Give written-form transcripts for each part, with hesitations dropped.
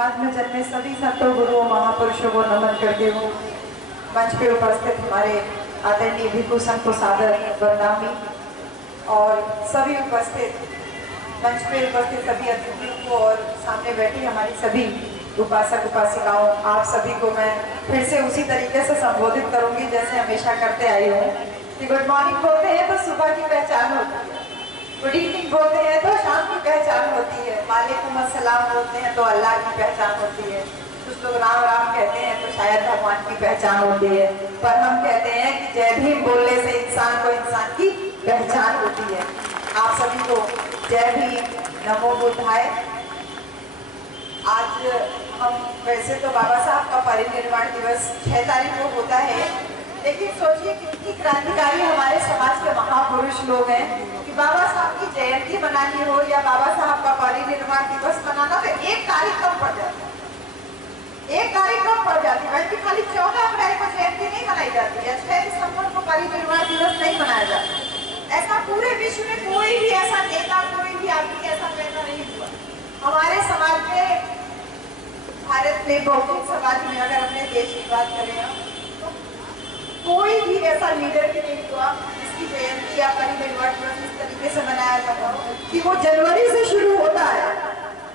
समाज में जन्मे सभी संतों, गुरुओं, महापुरुषों को नमन करते हूँ। मंच पे उपस्थित हमारे आदरणीय भिक्खु संत को सादर वंदनामि और सभी उपस्थित मंच पे उपस्थित सभी अतिथियों को और सामने बैठी हमारी सभी उपासक उपासिकाओं, आप सभी को मैं फिर से उसी तरीके से संबोधित करूंगी जैसे हमेशा करते आई हूँ कि गुड मॉर्निंग बोलते हैं तो सुबह की पहचान होती है, गुड इवनिंग बोलते हैं तो शाम की पहचान होती है, वालेकुम अस्सलाम बोलते हैं तो अल्लाह की पहचान होती है, कुछ लोग राम राम कहते हैं तो शायद भगवान की पहचान होती है, पर हम कहते हैं कि जय भीम बोलने से इंसान को इंसान की पहचान होती है। आप सभी को जय भीम, नमो बुद्धाय। आज हम वैसे तो बाबा साहब का परिनिर्वाण दिवस 6 तारीख को होता है, लेकिन सोचिए कितनी क्रांतिकारी हमारे समाज के महापुरुष लोग हैं कि बाबा साहब की जयंती मनानी हो या बाबा साहब का परिनिर्वाण दिवस मनाना तो एक तारीख कम पड़ जाती है, एक तारीख कम पड़ जाती है। बल्कि खाली 14 अप्रैल को जयंती नहीं मनाई जाती है, 6 दिसंबर को परिनिर्वाण दिवस नहीं मनाया जाता। ऐसा पूरे विश्व में कोई भी ऐसा नेता, कोई भी आदमी ऐसा पैदा नहीं हुआ। हमारे समाज में, भारत में, भौतिक समाज में अगर अपने देश की बात करें तो कोई भी ऐसा लीडर भी नहीं हुआ जिसकी जयंती या परिनिर्वाण दिवस इस तरीके से मनाया जाता हो कि वो जनवरी से शुरू होता है।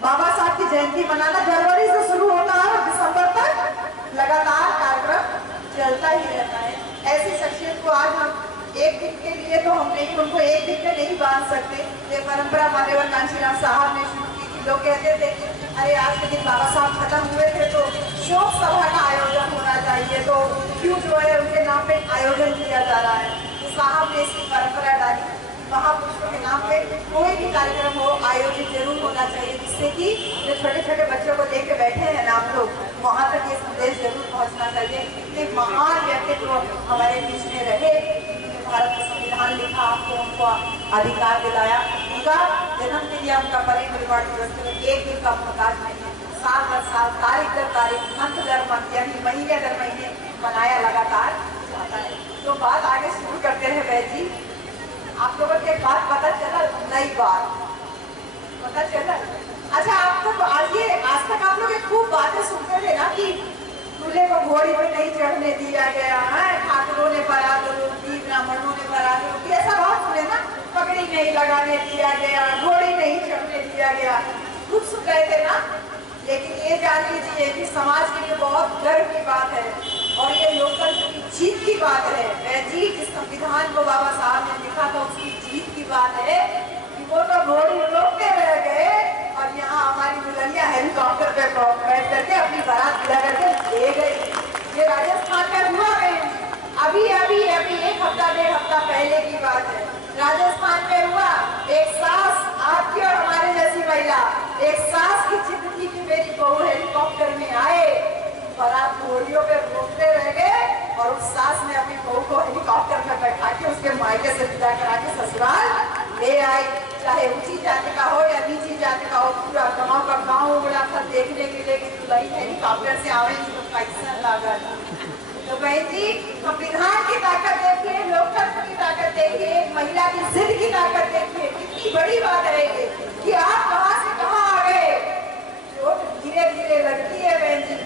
बाबा साहब की जयंती मनाना जनवरी से शुरू होता है और दिसंबर तक लगातार कार्यक्रम चलता ही रहता है। ऐसी शख्सियत को आज हम एक दिन के लिए तो हम नहीं, उनको एक दिन में नहीं बांध सकते। ये परंपरा मान्यवर कांशीराम साहब ने शुरू की थी। लोग कहते थे अरे आज के दिन बाबा साहब खत्म हुए थे तो शोक सभा का आयोजन होना चाहिए, तो क्यों जो है उनके नाम पे आयोजन किया जा रहा है। तो साहब ने इसकी परंपरा डाली, महापुरुषों के नाम पे कोई भी कार्यक्रम हो आयोजित जरूर होना चाहिए, जिससे कि जो छोटे छोटे बच्चों को लेके बैठे हैं ना हम लोग, वहाँ तक ये संदेश जरूर पहुँचना चाहिए। इतने महान व्यक्तित्व हमारे बीच में रहे, भारत का संविधान लिखा, आपको उनको अधिकार दिलाया, उनका जन्म दिन या उनका परिनिर्वाण दिवस केवल एक दिन का प्रकाश नहीं है, साल दर साल, तारीख दर तारीख, मंथ दर मंथ, यानी महीने दर महीने मनाया लगातार जाता है। तो बात आगे शुरू करते हैं। वैद जी, आप लोगों के बात पता चला, नई बात पता चला। अच्छा, आपको आज तक आप लोग खूब बातें सुनते थे ना कि दूल्हे को घोड़ी पे नहीं चढ़ने दिया गया है, ठाकुरों ने बारात रोकी, ब्राह्मणों ने बारात रोकी, ऐसा बहुत सुने ना, पगड़ी नहीं लगाने दिया गया, घोड़ी नहीं चढ़ने दिया गया, खूब सुन रहे थे ना। लेकिन ये जान लीजिए कि समाज के लिए बहुत गर्व की बात है और ये लोकतंत्र की जीत की बात है। वह जीत, जिस संविधान को बाबा साहब ने लिखा था, उसकी जीत की बात है कि वो तो घोड़ी रोकते रह गए और यहाँ हमारी दुल्हनिया हेलीकॉप्टर पे बैठ करके अपनी बारात गिरा करके ले गई। ये राजस्थान में हुआ है, अभी अभी अभी 1 हफ्ता 1.5 हफ्ता पहले की बात है। राजस्थान में हुआ, एक सास, आपकी और हमारे जैसी महिला, एक सास की जिंदगी की मेरी बहू हेलीकॉप्टर में आए, बारात घोड़ियों पे रोकते रह गए और उस सास ने अपनी बहू को हेलीकॉप्टर में बैठा के उसके मायके से विदा करा के ससुराल ले आई। चाहे ऊंची जाति का हो या नीची जाति का हो, पूरा गाँव का गाँव उमड़ा था देखने के लिए कि दुल्हन हेलीकॉप्टर से आवेगी तो कैसा लगा। तो बहन जी, संविधान की ताकत देखिए, लोकतंत्र की ताकत देखिए, महिला की जिद की ताकत देखिए, कितनी बड़ी बात है ये कि आप कहाँ से कहाँ आ गए। चोट धीरे धीरे लगती है बहन जी,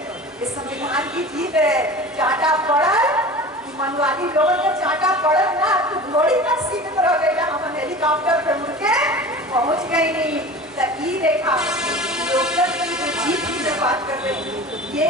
इस संविधान की जीत है। चाटा पड़ल, मनवादी लोगों को चाटा पड़ल ना, तो घोड़ी तक सीमित रह गई, हम हेलीकॉप्टर पे उड़ के पहुंच गई नहीं। तभी देखा लोकतंत्र की जो जीत की मैं बात कर रही हूँ, ये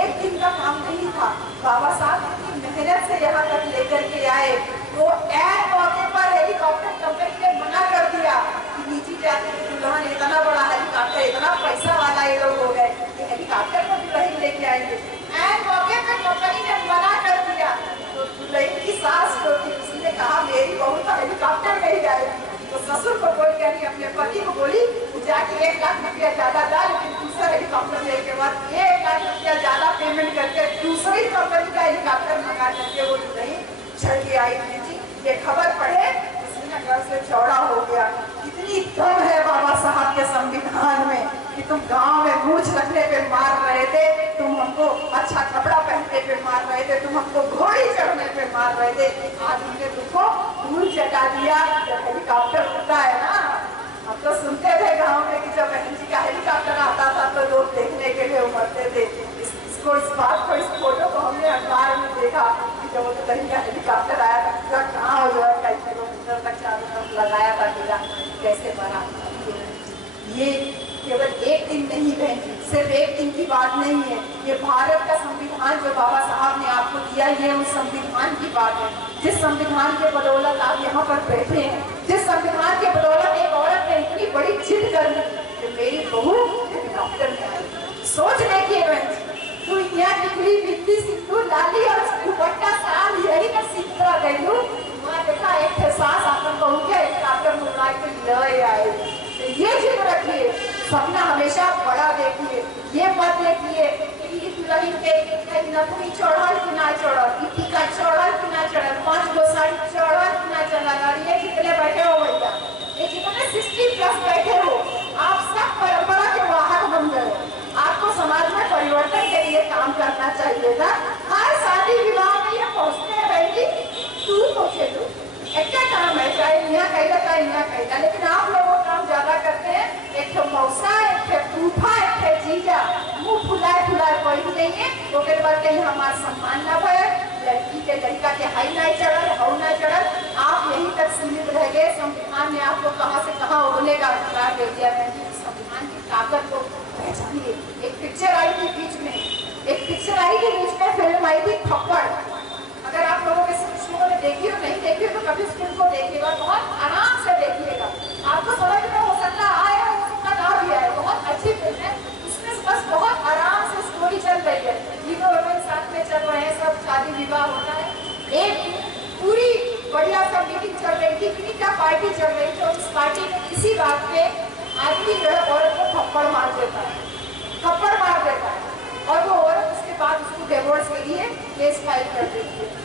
एक दिन का काम नहीं था। बाबा साहब इतनी मेहनत से यहाँ तक लेकर के आए, वो ऐन मौके पर हेलीकॉप्टर कंपनी ने मना कर दिया कि नीची जाति की दुल्हन, इतना बड़ा हेलीकॉप्टर, इतना पैसा वाला ये लोग हो गए कि हेलीकॉप्टर पर दुल्हन लेके आएंगे। ऐन मौके पर कंपनी ने मना कर दिया तो दुल्हन की सास जो थी उसने कहा मेरी बहू तो हेलीकॉप्टर में ही जाएगी, तो ससुर को बोल के अपने पति को बोली जाके 1 लाख रुपया ज्यादा डाल, लेकिन दूसरा हेलीकॉप्टर लेने के बाद 1 लाख रुपया ज्यादा पेमेंट करके दूसरी कंपनी का हेलीकॉप्टर मंगा करके वो नहीं चढ़ के आई थी। ये खबर पढ़े, इसमें घर से चौड़ा हो गया। इतनी दम है बाबा साहब के संविधान में कि तुम गांव में मूछ रखने पे मार रहे थे, तुम हमको अच्छा कपड़ा पहनने पे मार रहे थे, तुम हमको घोड़ी चढ़ने पे मार रहे थे, आज हमने तुमको धूल चटा दिया। जब हेलीकॉप्टर उड़ता है ना, हम तो सुनते थे गाँव में कि जब बहन जी का हेलीकॉप्टर आता था तो लोग देखने के लिए तरह का हेलीकॉप्टर आया था, पूरा कहाँ हो जाए कई किलोमीटर तक चारों तरफ लगाया था पूरा, कैसे बना। ये केवल एक दिन नहीं बहन जी, सिर्फ एक दिन की बात नहीं है, ये भारत का संविधान जो बाबा साहब ने आपको दिया, ये उस संविधान की बात है जिस संविधान के बदौलत आप यहाँ पर बैठे हैं, जिस संविधान के बदौलत एक औरत ने इतनी बड़ी जिद कर ली कि मेरी बहू हेलीकॉप्टर में आई। सोचने की बहन जी, दुनिया निकली बिंदी सिंधु लाली और दुपट्टा साल यही का सिक्का गई हूँ, वहाँ देखा एक एहसास आपन बहू के हेलीकॉप्टर में उड़ा के ले आए। ये जिद रखिए, सपना हमेशा बड़ा देखिए, ये मत देखिए कि दुल्हन के नथुनी चढ़ल कि ना चढ़ल, टीका चढ़ल कि ना चढ़ल, 5 गो साड़ी चढ़ल कि ना चढ़ल, और ये कितने बैठे हो भैया, ये कितने 60+ बैठे हो, आप सब परंपरा के वाहक बन गए। आपको समाज में परिवर्तन के लिए काम करना चाहिए था। हर शादी विवाह में ये पहुँचते हैं बेटी, तू पहुँचे तू एक काम है, चाहे यहाँ कहता चाहे यहाँ कहता, लेकिन आप लोगों काम ज्यादा करते हैं। एक तो मौसा, एक तो तूफा, एक तो जीजा, मुँह फुलाए फुलाए कोई भी नहीं है, तो के बाद कहीं हमारा सम्मान ना भरे, लड़की के लड़का के हाई नहीं चढ़ल, हाउ ना चढ़ल, आप यहीं तक सीमित रह गए। संविधान ने आपको कहाँ से कहाँ उड़ने का अधिकार दे दिया है। संविधान की ताकत को पहचानिए। एक पिक्चर आई थी बीच में, फिल्म आई थी थप्पड़। अगर आप लोगों में से कुछ लोगों ने देखी हो, नहीं देखी हो तो कभी इस फिल्म को देखिएगा, बहुत आराम से देखिएगा, आपको समझ में हो सकता आए हो सकता ना भी आए। बहुत अच्छी फिल्म है, उसमें बस बहुत आराम से स्टोरी चल रही है, हीरो हीरोइन साथ में चल रहे हैं, सब शादी विवाह होता है। एक पूरी बढ़िया सा मीटिंग चल रही थी, किसी का पार्टी चल रही थी, और उस पार्टी में किसी बात पे आदमी जो है औरत को थप्पड़ मार देता है, थप्पड़ मार देता है, और वो औरत उसके बाद उसको डिवोर्स के लिए केस फाइल कर देती है।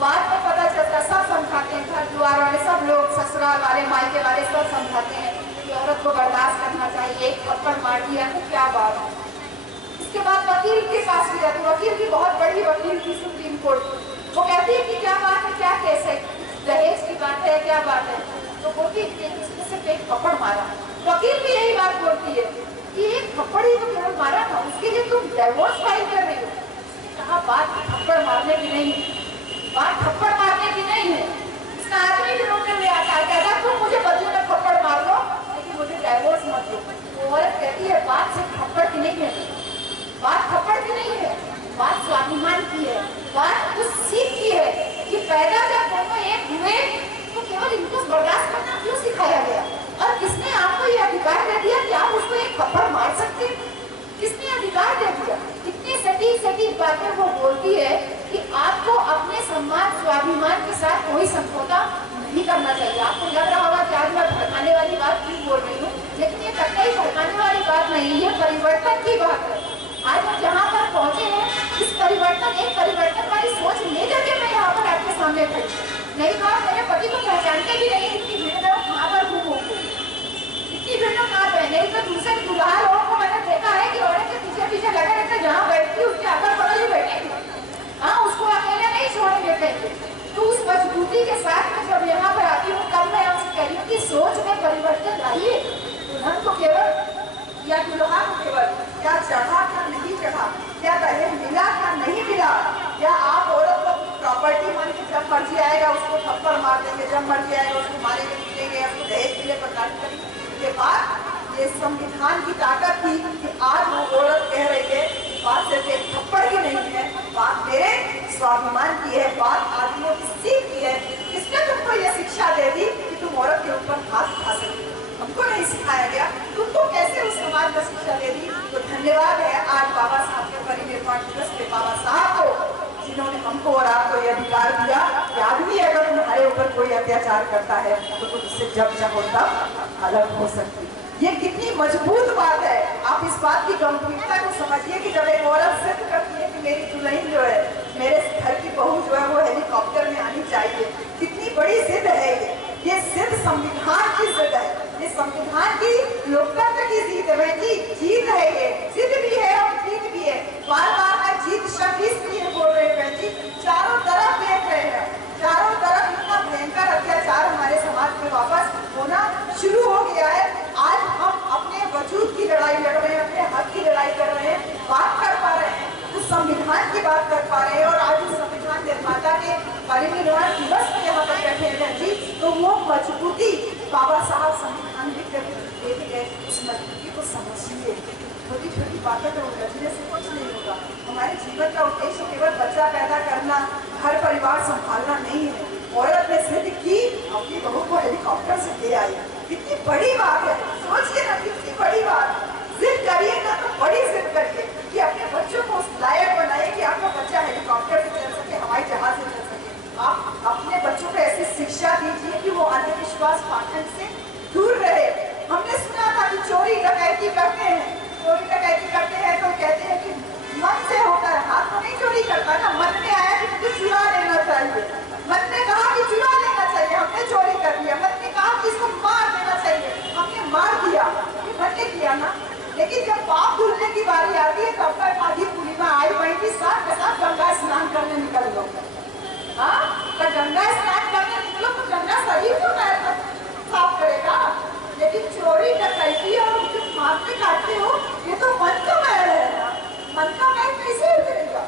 बाद में पता चलता, सब समझाते हैं, घर द्वार वाले सब लोग, ससुराल वाले, मायके वाले सब समझाते हैं कि औरत को बर्दाश्त करना चाहिए, एक थप्पड़ मार दिया तो क्या बात है। इसके बाद वकील के पास भी जाती, वकील की बहुत बड़ी वकील थी सुप्रीम कोर्ट, वो कहती है कि क्या बात है, क्या केस है, दहेज की बात है, क्या बात है, तो बोलती है उसने सिर्फ एक थप्पड़ मारा। वकील भी यही बात बोलती है कि एक थप्पड़ ही तो केवल मारा था, उसके लिए तुम डिवोर्स फाइल कर रही हो। कहा बात थप्पड़ मारने की नहीं है, बात थप्पड़ मारने की नहीं है। इसका आदमी भी रोकने में आता है, कहता तुम मुझे बदले में थप्पड़ मार लो लेकिन मुझे डिवोर्स मत दो। वो औरत कहती है बात सिर्फ थप्पड़ की नहीं है, बात थप्पड़ की नहीं है, बात स्वाभिमान की है, बात उस सीख की है कि पैदा जब दोनों एक हुए तो केवल इनको बर्दाश्त करना क्यों सिखाया गया, और किसने आपको ये अधिकार दे दिया कि आप उसको एक थप्पड़ मार सकते, किसने अधिकार दे दिया। कितनी सटीक सटीक बातें वो बोलती है कि आपको अपने सम्मान स्वाभिमान के साथ कोई समझौता नहीं करना चाहिए। आपको लग रहा होगा कि आज मैं भड़काने वाली बात क्यों बोल रही हूँ, लेकिन ये कतई भड़काने वाली बात नहीं, ये परिवर्तन की बात है। आज हम जहाँ पर पहुँचे हैं, इस परिवर्तन, एक परिवर्तन वाली सोच ले करके मैं यहाँ पर आपके सामने खड़ी, नहीं कहा मेरे पति को पहचानते भी नहीं, इतनी भीड़ में कहाँ पर घूमोगे, इतनी भीड़ में कहाँ पे, नहीं तो दूसरे दुल्हा लोगों को मैंने देखा है कि औरत के पीछे पीछे लगे रहते, जहाँ बैठती उसके अगल बगल ही बैठेगी, हाँ उसको अकेले नहीं छोड़ेंगे कहीं। तो उस मजबूती के साथ मैं जब यहाँ पर आती हूँ तब मैं आपसे कह रही हूँ कि सोच में परिवर्तन लाइए। दुल्हन को केवल या दुल्हा को केवल क्या चढ़ा क्या नहीं चढ़ा, क्या दहेज मिला क्या नहीं मिला, या आप औरत को प्रॉपर्टी मान के जब मर्जी आएगा उसको थप्पड़ मार देंगे, जब मर्जी आएगा उसको मारेंगे पीटेंगे, उसको दहेज के लिए बर्दाश्त करेंगे। ये बात, ये संविधान की ताकत थी कि आज वो औरत कह रही है बात सिर्फ एक थप्पड़ की नहीं है, बात मेरे स्वाभिमान की है, बात आदमियों की सीख की है। किसने तुमको ये शिक्षा दे दी कि तुम औरत के ऊपर हाथ उठा सकती हो, हमको नहीं सिखाया गया, तुमको कैसे उस समाज में शिक्षा दे दी। तो धन्यवाद है आज बाबा साहब के परिनिर्वाण दिवस पे बाबा साहब को, जिन्होंने हमको और आपको ये अधिकार दिया कि आदमी अगर तुम्हारे ऊपर कोई अत्याचार करता है तो तुम उससे जब चाहो तब अलग हो सकती। ये कितनी मजबूत बात है, आप इस बात की गंभीरता को समझिए कि जब एक औरत सिद्ध करती है कि मेरी दुल्हन जो है, मेरे घर की बहू जो है वो हेलीकॉप्टर में आनी चाहिए, कितनी बड़ी जिद है ये जिद संविधान की जिद है, ये संविधान की लोकतंत्र की जीत है जी, जीत है ये, जिद भी है और जीत भी है। बार बार मैं जीत शब्द इसलिए बोल रहे हैं जी, चारों तरफ देख रहे हैं, चारों तरफ इतना भयंकर अत्याचार हमारे समाज में वापस होना शुरू हो गया है। आज हम अपने वजूद की लड़ाई लड़ रहे हैं, अपने हक की लड़ाई कर रहे हैं, बात कर पा रहे हैं, उस संविधान की बात कर पा रहे हैं, और आज उस संविधान निर्माता के बातों में उलझने से कुछ नहीं होगा। हमारे जीवन का उद्देश्य केवल बच्चा पैदा करना, घर परिवार संभालना नहीं है। औरत ने जिद की, अपनी बहू को हेलीकॉप्टर से ले आई। कितनी बड़ी बात है, सोचिए ना, कितनी बड़ी बात। जिद करिएगा तो बड़ी जिद करिए कि अपने बच्चों को उस लायक बनाइए कि आपका बच्चा हेलीकॉप्टर से चल सके, हवाई जहाज से चल सके। आप अपने बच्चों को ऐसी शिक्षा दीजिए कि वो अंधविश्वास पाखंड से दूर रहे। हमने सुना था कि चोरी डकैती करते हैं, चोरी डकैती करते हैं तो कहते हैं कि मन से होता है, हाथ तो नहीं चोरी करता ना, मन में आया कि मुझे चुरा लेना चाहिए, मन ने कहा कि चुरा लेना चाहिए, हमने चोरी कर लिया। मन ने कहा कि इसको मार देना चाहिए, हमने मार दिया। ये मन ने किया ना। लेकिन जब पाप धुलने की बारी आती है तब तक माघी पूर्णिमा आई, वहीं की साथ के साथ गंगा स्नान करने निकल लो। हाँ, तो गंगा स्नान करने निकलो तो गंगा शरीर को मैल साफ करेगा, लेकिन चोरी डकैती और जो मारते काटते हो ये तो मन का मैल है ना। मन का मैल कैसे उतरेगा?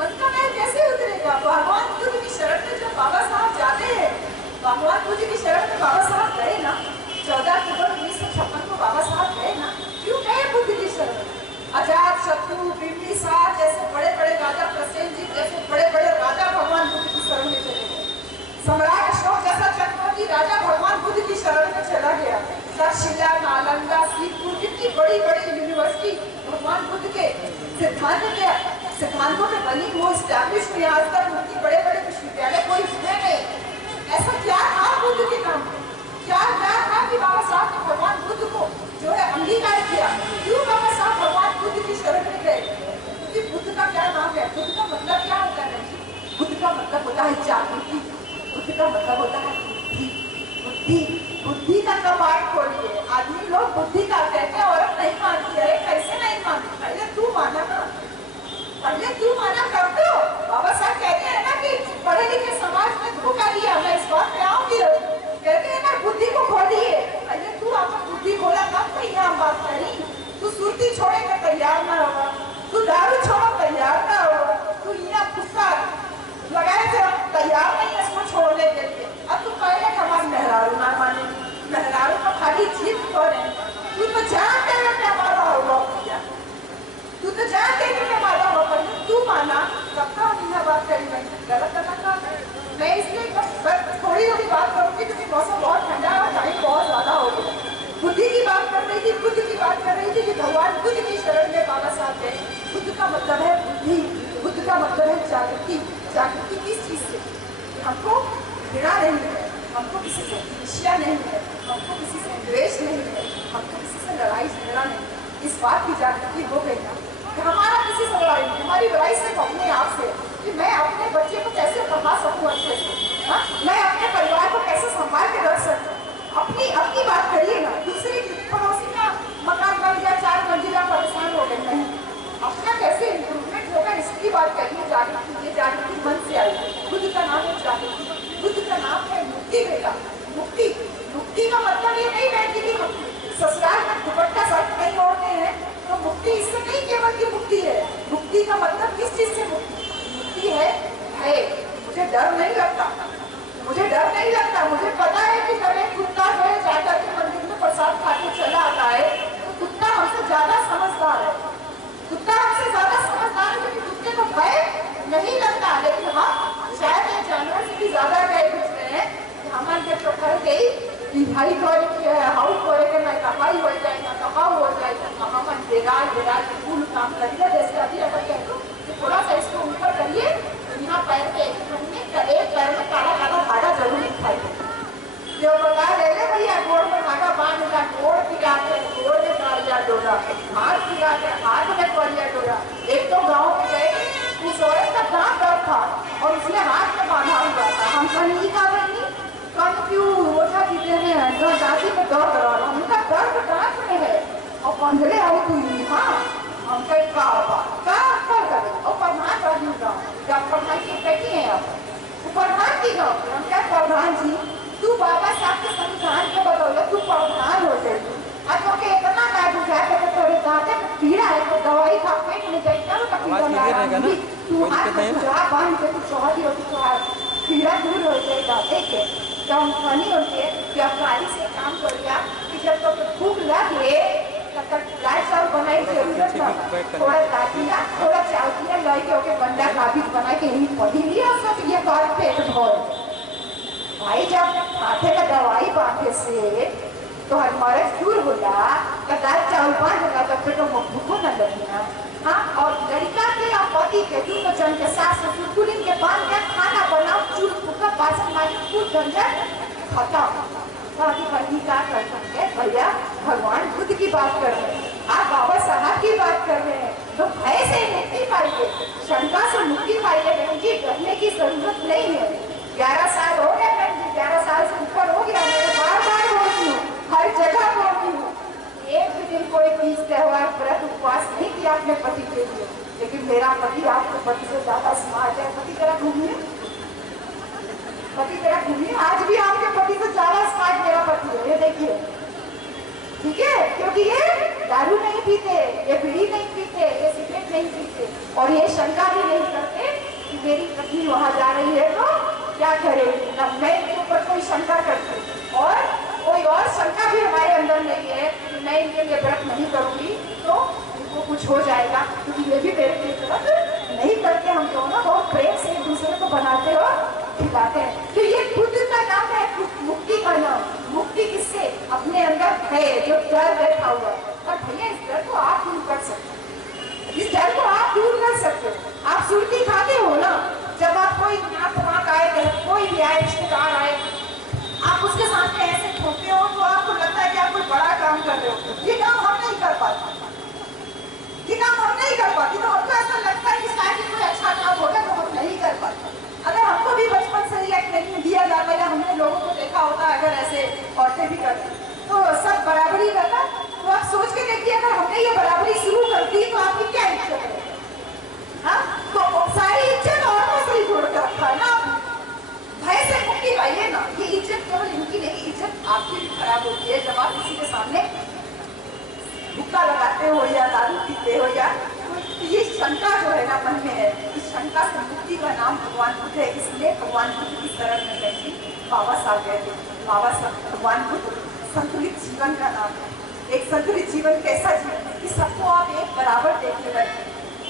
मन का मैल कैसे उतरेगा? भगवान बुद्ध की शरण में जब बाबा साहब जाते हैं, भगवान बुद्ध की शरण में बाबा साहब गए ना, 14 अक्टूबर 1956 को बाबा साहब गए ना, क्यों गए बुद्ध की शरण में? अजात शत्रु, बिंबिसार जैसे बड़े बड़े राजा, प्रसेनजीत जैसे बड़े बड़े राजा भगवान बुद्ध की शरण में चले गए। सम्राट अशोक जैसा चक्रवर्ती राजा भगवान बुद्ध की शरण में चला गया। तक्षशिला, नालंदा, सीतपुर, कितनी बड़ी बड़ी यूनिवर्सिटी भगवान बुद्ध के सिद्धांतों में बनी, वो स्टैब्लिश हुई। आज तक उनकी बड़े बड़े विश्वविद्यालय कोई हुए नहीं। ऐसा क्या था बुद्ध के नाम पे? क्या था कि बाबा साहब ने भगवान बुद्ध को जो है अंगीकार किया? क्यों बाबा साहब भगवान बुद्ध की शरण में गए? क्योंकि बुद्ध का क्या नाम है? बुद्ध का मतलब क्या होता है? बुद्ध का मतलब होता है जागृति, बुद्ध का मतलब होता है बुद्धि। बुद्धि, बुद्धि का कपाट खोलिए। आदमी लोग बुद्धि का कहते हैं, औरत नहीं मानती है। कैसे नहीं मानती? पहले तू माना ना, पहले तू माना कर दो। बाबा साहब कहते हैं ना कि पढ़े लिखे समाज में धोखा दिया, मैं इस बात में आऊंगी। कहते हैं ना बुद्धि को खोलिए। पहले तू अपनी बुद्धि खोला तब तो यहाँ बात करी। तू सुरती छोड़ेगा तैयार ना होगा, तू दारू छोड़ो तैयार ना होगा, तू यहाँ गुस्सा लगाए थे तैयार नहीं है इसको छोड़ने के लिए। अब तू पहले हमारे मेहरारू ना माने, मेहरारू को खाली जीत करे। तू तो जानते हो क्या मारा होगा भैया, तू तो जानते हो क्या मारा होगा। तू माना तब तो हम यहाँ बात करी। गलत करना मैं इसलिए थोड़ी थोड़ी बात करूंगी क्योंकि मौसम बहुत ठंडा है, टाइम बहुत ज्यादा हो गया। बुद्धि की बात कर रही थी, बुद्ध की बात कर रही थी कि भगवान बुद्ध की शरण में बाबा साहब गए। बुद्ध का मतलब है बुद्धि, बुद्ध का मतलब है जागृति। जागृति किस चीज से? हमको घृणा नहीं है, हमको किसी से ईर्ष्या नहीं है, हमको किसी से द्वेष नहीं है, हमको किसी से लड़ाई झगड़ा नहीं है। इस बात की जागृति हो गई ना कि हमारा किसी से लड़ाई नहीं, हमारी लड़ाई सिर्फ अपने आप से कि मैं अपने बच्चे को कैसे पढ़ा सकूं अच्छे से, मैं अपने परिवार को कैसे संभाल के रख सकूं। अपनी अपनी बात करिए ना, दूसरे पड़ोसी का मकान बन गया 4 मंजिला, परेशान हो गए, नहीं। अपना कैसे इम्प्रूवमेंट होगा इसकी बात करिए। जागृति, ये जागृति मन से आई। बुद्ध का नाम है जागृति, बुद्ध का नाम है मुक्ति। बेटा मुक्ति, मुक्ति का मतलब ये नहीं बैठी की मुक्ति, ससुराल में दुपट्टा साथ नहीं ओढ़ते हैं तो मुक्ति इससे नहीं केवल की मुक्ति है। मुक्ति का मतलब किस चीज से मुक्ति? मुक्ति है भय। मुझे डर नहीं लगता, मुझे डर नहीं लगता। मुझे पता है कि जब एक कुत्ता जो है जाकर के मंदिर में प्रसाद खा के चला आता है तो कुत्ता हमसे ज्यादा समझदार है, कुत्ता हमसे ज्यादा समझदार है क्योंकि कुत्ते को भय नहीं लगता। लेकिन हाँ, शायद ये जानवर से भी ज्यादा भय बुझते हैं। हमारे जब तो घर गई कि भाई करे के हाउ करे के मैं कहाई हो जाए ना कहाऊ हो जाए, हम बेगाल बेगाल फूल काम करिए। जैसे अभी अगर कह दो कि थोड़ा सा इसको ऊपर करिए तो यहाँ पैर के एक पैर में काला काला धागा जरूर दिखाई देगा। जो बता ले भैया गोड़ में धागा बांध दिया, गोड़ पिला के गोड़ में कालिया डोरा, हाथ पिला के हाथ में कालिया डोरा। एक तो गाँव में गए, उस औरत का दांत दर्द था और उसने हाथ में बांधा हुआ था। हम कहीं का बनी कम क्यों ओझा जीते हैं जो दादी में दर्द रहा, उनका दर्द दांत में है और पंधरे आई हुई। हाँ, हम कहीं का कर करे और प्रधान राजू गाँव जब प्रधान की बेटी है आप प्रधान की गाँव हम क्या प्रधान जी तू बाबा साहब के संविधान के बदौलत तू प्रधान हो जाए। अब तो इतना ना बुझा के तेरे दांते में कीड़ा है तो दवाई खा पेट में जाएगा तो तू हाथ में सुझा बांध के तू चौहदी होती तो कीड़ा दूर हो जाए दांते के। तो हम खानी होती है कि अपराधी से काम कर लिया कि जब तो भूख लगे तब तक दाल चावल बनाई जरूरत ना, थोड़ा दाल दिया, थोड़ा चावल दिया, लई के ओके गंडा काबिज बना के यही पढ़ी लिया सब, ये बात पेट भर। भाई जब माथे का दवाई बांधे से तो हमारे दूर होला, तो दाल चावल बांध लगा तो पेट में भूखो न लगी ना। हाँ, और लड़का के या पति के दोनों जन के सास ससुर कुलीन के बांध के खाना बनाओ, चूल फूका बासन माजी कुल झंझट खत्म। बाकी पति क्या कर सकते हैं भैया, भगवान बुद्ध की बात कर रहे हैं, आप बाबा साहब की बात कर रहे हैं, तो भय से मुक्ति पाइए, शंका से मुक्ति पाइए। बहन जी डरने की जरूरत नहीं है। 11 साल हो गए बहन जी, 11 साल से ऊपर हो गया, मैं बार-बार बोलती हूँ, हर जगह बोलती हूँ। एक भी दिन कोई तीज त्योहार व्रत उपवास नहीं किया अपने पति के लिए, लेकिन मेरा पति आपके पति से ज्यादा स्मार्ट है। पति तेरा घूमिए, पति तेरा घूमिए, आज भी आपके पति से ज्यादा स्मार्ट मेरा पति है, ये देखिए, ठीक है। क्योंकि ये दारू नहीं पीते, ये बीड़ी नहीं पीते, ये सिगरेट नहीं पीते, और ये शंका भी नहीं करते कि मेरी पत्नी वहां जा रही है तो क्या करेगी, ना मैं इनके ऊपर कोई शंका करती, और कोई और शंका भी हमारे अंदर नहीं है कि मैं इनके लिए व्रत नहीं करूंगी तो इनको कुछ हो जाएगा, क्योंकि ये भी मेरे लिए व्रत नहीं करते। हम दोनों बहुत प्रेम से एक दूसरे को बनाते और खिलाते हैं। तो ये बुद्ध का नाम है, मुक्ति का नाम। मुक्ति किससे? अपने अंदर है जो डर बैठा हुआ है, और भैया इस डर को आप दूर कर सकते हो, इस डर को आप दूर कर सकते हो। आप सुर्ती खाते हो ना, जब आप कोई नाक आए, कोई भी आए, रिश्तेदार आए, आप उसके सामने ऐसे ठोकते हो तो आपको लगता है कि आप कोई बड़ा काम कर रहे हो। ये काम हम नहीं कर पाते, ये काम हम नहीं कर पाते, तो हमको ऐसा लगता है कि शायद कोई अच्छा काम होगा तो हम नहीं कर पाते। अगर हमको भी बचपन से ही ट्रेनिंग दिया जाता है, हमने लोगों को देखा होता है, अगर ऐसे औरतें भी करती तो सब बराबरी करता, तो आप सोच के देखिए अगर हमने ये बराबरी शुरू कर दी तो आपकी क्या इज्जत है? हाँ, तो सारी इज्जत औरतों से ही जोड़ के रखा है ना। भय से मुक्ति पाइए ना, ये इज्जत केवल इनकी नहीं, इज्जत आपकी भी खराब होती है जब आप किसी के सामने हुक्का लगाते हो या दारू पीते हो, या तो ये शंका जो है ना मन में है, इस शंका से मुक्ति का नाम भगवान बुद्ध है। इसलिए भगवान बुद्ध की शरण में गए थी बाबा साहब गए थे। बाबा साहब भगवान बुद्ध संतुलित जीवन का नाम है। एक संतुलित जीवन कैसा जीवन है कि सबको आप एक बराबर देखने लगे,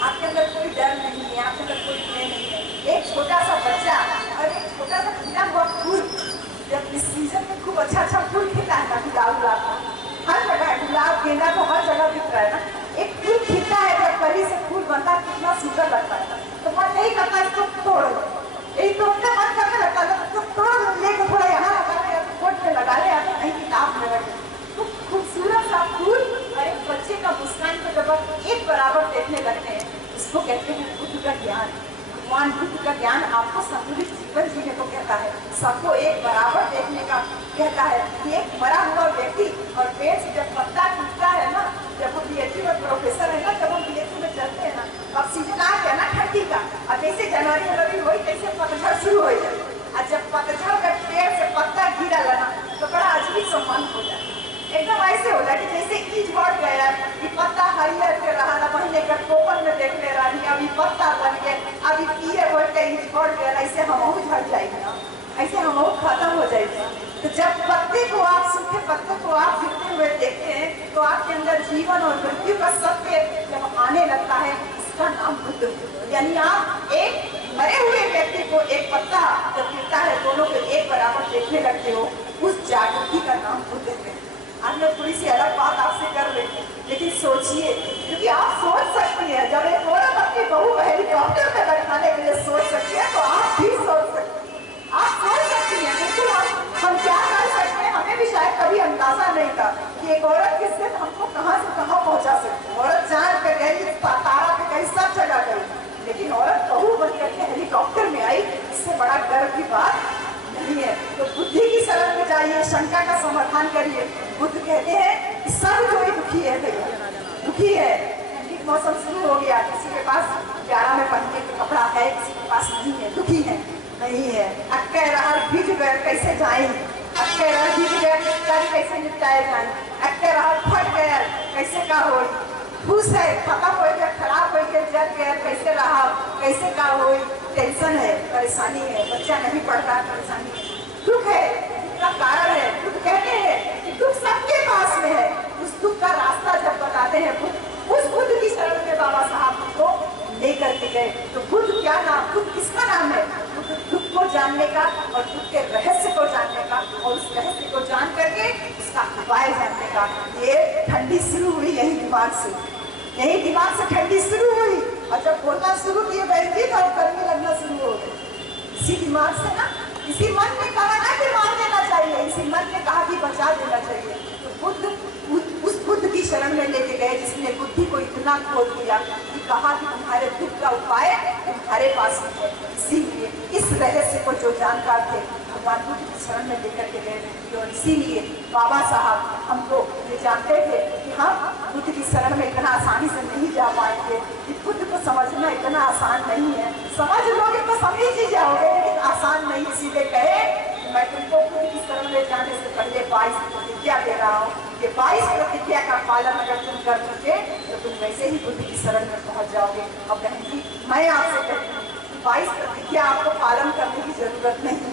आपके अंदर कोई डर नहीं है, आपके अंदर कोई भय नहीं है। एक छोटा सा बच्चा और एक छोटा सा खिला हुआ फूल, जब इस सीजन में खूब अच्छा फूल खिलता है ना, गुलाब का हर जगह है, गुलाब गेंदा तो हर जगह दिख रहा है ना, एक फूल खिलता है, जब कली से फूल बनता है कितना सुंदर लगता है, तो मन नहीं करता इसको तोड़ लो, यही तोड़ने मन करने लगता है, तो तोड़ लेकर थोड़ा यहाँ लगा ले, कोट में लगा ले, या कहीं किताब में रख, तो खूबसूरत सा फूल और एक बच्चे का मुस्कान को जब आप एक बराबर देखने लगते हैं, उसको कहते हैं बुद्ध का ज्ञान। भगवान बुद्ध का ज्ञान आपको संतुलित जीवन जीने को कहता है, सबको एक बराबर देखने का कहता है। कि एक मरा हुआ व्यक्ति और पेड़ से जब पत्ता टूटता है ना, जब हम बीएचयू में प्रोफेसर है ना, जब हम बीएचयू में चलते हैं ना, अब सीजन आ गया ना ठंडी का, अब जैसे जनवरी फरवरी हुई तैसे पतझड़ शुरू हो जाए, और जब पतझड़ का पेड़ से पत्ता गिरा लगा तो बड़ा अजीब सा मन हो जाए, एकदम ऐसे हो जाए कि जैसे कीच बढ़ गया, कि पत्ता हरियर के रहा महीने का टोपन में देख ले रही, अभी पत्ता बन गए, अभी पीले बढ़ के ईच बढ़ गया, ऐसे हम झड़ जाएगी ना, ऐसे हम खत्म हो जाएगी। तो जब पत्ते को आप, सूखे पत्ते को आप गिरते हुए देखते हैं, तो आपके अंदर जीवन और मृत्यु का सत्य जब आने लगता है, इसका नाम बुद्ध। यानी आप एक मरे हुए व्यक्ति को एक पत्ता जब गिरता है, दोनों को एक बराबर देखने लगते हो, उस जागृति का नाम बुद्ध है। आज मैं थोड़ी सी अलग बात आपसे कर रही हूँ, लेकिन सोचिए, क्योंकि आप सोच सकती हैं, जब एक औरत अपनी बहू को हेलीकॉप्टर में बैठाने के लिए सोच सकती है, तो आप भी सोच सकती हैं, आप सोच सकती हैं। बिल्कुल हम क्या कर सकते हैं, हमें भी शायद कभी अंदाजा नहीं था कि एक औरत की जिद हमको कहाँ से कहाँ पहुँचा सकती है। औरत चांद पे गई, तारा पे गई, सब जगह गई, लेकिन औरत बहू बन करके हेलीकॉप्टर में आई, इससे बड़ा गर्व की बात नहीं है। तो बुद्धि की शरण में जाइए, शंका का समाधान करिए। बुद्ध कहते हैं कि सब कोई दुखी है भैया, दुखी है। ठंडी मौसम शुरू हो गया, किसी के पास 11 में पहनने का कपड़ा है, किसी के पास नहीं है, दुखी है, नहीं है। अक्के रहर भीज गए कैसे जाए, अक्के रहर भीज गए कैसे निपटाए जाए, अक्के रहर फट गया कैसे का हो, खुश है खत्म हो गया, खराब हो गया, जल गया कैसे रहा, कैसे का हो, टेंशन है, परेशानी है, बच्चा नहीं पढ़ता, परेशानी है, दुख है, दुख का कारण है। दुख कहते हैं कि दुख सबके पास में है, उस दुख का रास्ता जब जाते हैं बुद्ध, उस बुद्ध की शरण में बाबा साहब को लेकर के गए। तो बुद्ध क्या नाम, बुद्ध किसका नाम है? बुद्ध दुख को जानने का और दुख के रहस्य को जानने का और उस रहस्य को जान करके उसका उपाय जानने का। ये ठंडी शुरू हुई यही दिमाग से, यही दिमाग से ठंडी शुरू हुई और जब बोलना शुरू किए बहन जी तो गर्मी लगना शुरू हो गई। इसी दिमाग से ना, इसी मन ने कहा ना कि मार देना चाहिए, इसी मन ने कहा कि बचा देना चाहिए। तो बुद्ध उस बुद्ध की शरण में लेके गए जिसने बुद्धि को इतना खोल दिया कि कहा कि तुम्हारे दुख का उपाय तुम्हारे पास है। इसीलिए इस रहस्य को जो जानकार थे भगवान बुद्ध की शरण में लेकर के गए और इसीलिए बाबा साहब हमको ये जानते थे कि हम बुद्ध की शरण में इतना आसानी से नहीं जा पाएंगे, कि बुद्ध को समझना इतना आसान नहीं है। समझ लोगे तो समझ ही जाओगे, लेकिन आसान नहीं। इसीलिए कहे मैं तुमको बुद्ध की शरण में जाने से पहले 22 प्रतिज्ञा दे रहा हूँ कि 22 प्रतिज्ञा का पालन अगर तुम कर चुके तो तुम वैसे ही बुद्ध की शरण में पहुंच जाओगे। अब बहन जी मैं आपसे कहती हूँ 22 प्रतिज्ञा आपको पालन करने की जरूरत नहीं,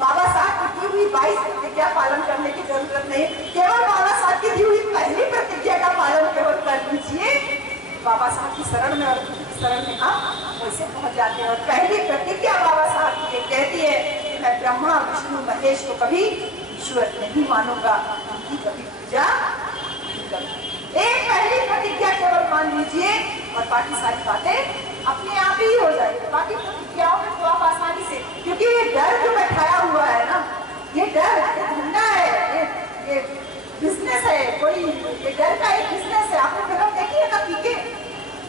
बाबा साहब की दी हुई 22 प्रतिज्ञा पालन करने की जरूरत नहीं, केवल बाबा साहब की दी हुई पहली प्रतिज्ञा का पालन केवल कर दीजिए। बाबा साहब की शरण में और बुद्ध की शरण में आप वैसे पहुंच जाते हैं। और पहली प्रतिज्ञा बाबा साहब की कहती है कि मैं ब्रह्मा विष्णु महेश को कभी ईश्वर नहीं मानूंगा, उनकी कभी पूजा नहीं करूंगा। एक पहली प्रतिज्ञा केवल मान लीजिए और बाकी सारी बातें अपने आप ही हो जाएगी। बाकी प्रतिज्ञाओं में तो आप आसानी से, क्योंकि ये डर जो बैठाया हुआ है ना, ये डर धंधा है, ये बिजनेस है, कोई ये डर का एक बिजनेस है। आपने फिल्म देखी है ना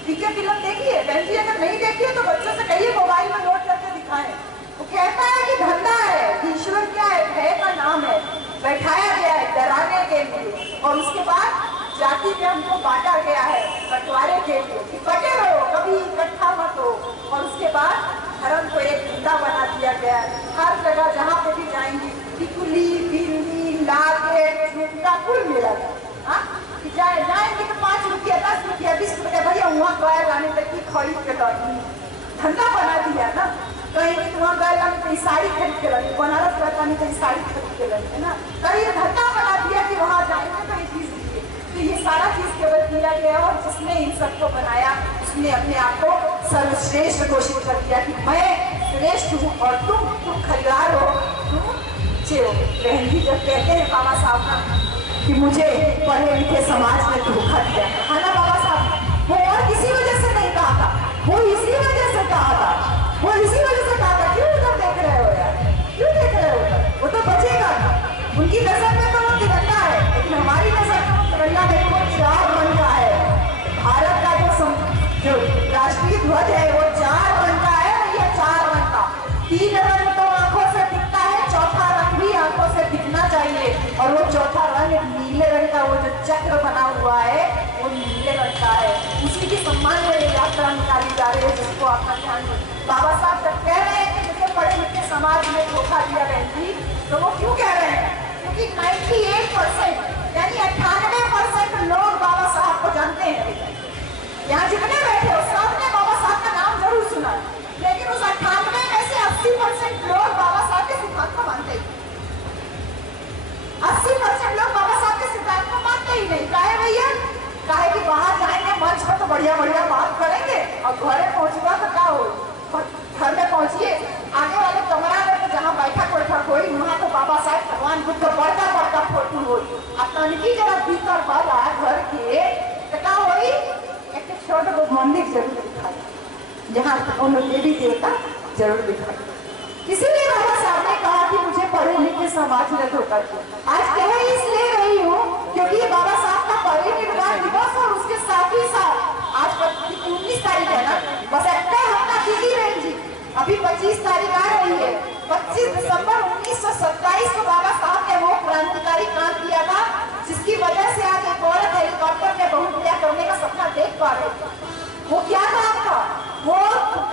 पीके फिल्म देखी है बहन जी? अगर नहीं देखी है तो बच्चों से कहिए मोबाइल में नोट करके दिखाएं। वो कहता है कि धंधा है, कि ईश्वर क्या है, भय का नाम है, बैठाया गया है डराने के लिए और उसके बाद जाति में हमको बांटा गया है बंटवारे के लिए कि बटे रहो, कभी इकट्ठा मत हो। और उसके बाद धर्म को एक धंधा बना दिया गया है। हर जगह जहाँ पे भी जाएंगी टिकुली बिंदी लाकेट झुमका कुल मिला कि जाएंगे तो 5 रुपया 10 रुपया 20 रुपया भैया वहाँ गए लाने तक की खरीद के लगी धंधा बना दिया ना। कहीं वहाँ गए लाने तो साड़ी खरीद के लगी, बनारस रहता नहीं तो साड़ी खरीद के लगी है ना। कहीं धंधा बना दिया कि वहाँ जाएंगे तो ये चीज दिए। तो ये सारा चीज केवल किया गया और जिसने इन सबको बनाया उसने अपने आप को सर्वश्रेष्ठ घोषित कर दिया कि मैं श्रेष्ठ हूँ और तुम खरीदार हो, तुम नीचे हो। बहन जी जब कहते हैं बाबा साहब ना कि मुझे पढ़े लिखे समाज ने धोखा दिया है ना, बाबा साहब वो और किसी वजह से नहीं कहा था, वो इसी वजह से कहा था, वो इसी वजह से कहा था। क्यों उधर देख रहे हो यार, क्यों देख रहे हो उधर? वो तो बचेगा ना, उनकी नजर में तो वो तिरंगा है, लेकिन हमारी नजर में वो तिरंगा नहीं, वो 4 रंग का है। भारत का जो राष्ट्रीय ध्वज है वो 4 रंग का है, ये 4 रंग का। 3 रंग तो आंखों से दिखता है, चौथा रंग भी आंखों से दिखना चाहिए और वो चौथा रंग नीले रंग का, वो जो चक्र बना हुआ है वो नीले रंग का है। उसी के सम्मान में ये यात्रा निकाली जा रही है जिसको आपका ध्यान दो। बाबा साहब जब कह रहे हैं कि मुझे पढ़े लिखे समाज में धोखा दिया बहन जी, तो वो क्यों कह रहे हैं? क्योंकि 98% यानी 98% लोग बाबा साहब को जानते हैं। यहाँ जितने बैठे हो सबने बाबा साहब का नाम जरूर सुना, लेकिन उस 98 में से 80% लोग बाबा साहब के सिद्धांत को मानते ही 80% लोग बाबा साहब के सिद्धांत को मानते ही नहीं। काहे भैया? काहे कि बाहर जाएंगे मंच पर तो बढ़िया बढ़िया बात करेंगे और घरे पहुंचेगा तो क्या हो, घर में पहुंचिए आगे वाले कमरा में तो जहाँ बैठक बैठक हुई वहाँ तो बाबा साहब भगवान बुद्ध का बड़का बड़का फोटो हो। तनकी जरा भीतर वाला घर के तो क्या हुई, एक छोटा को मंदिर जरूर दिखाई जहाँ उन देवी देवता जरूर दिखाई। इसीलिए बाबा साहब ने कहा कि मुझे पढ़े लिखे समाज ने धोखा दिया। आज कह इसलिए रही हूँ क्योंकि ये बाबा साहब का परिनिर्वाण दिवस और उसके साथ ही साथ आज 19 तारीख है ना, बस एक हफ्ता बीती बहन जी, अभी 25 तारीख आ रही है। 25 दिसंबर 1927 को बाबा साहब ने वो क्रांतिकारी काम किया था जिसकी वजह से आज एक औरत हेलीकॉप्टर में बहुविवाह करने का सपना देख पा रहे। वो क्या काम था? वो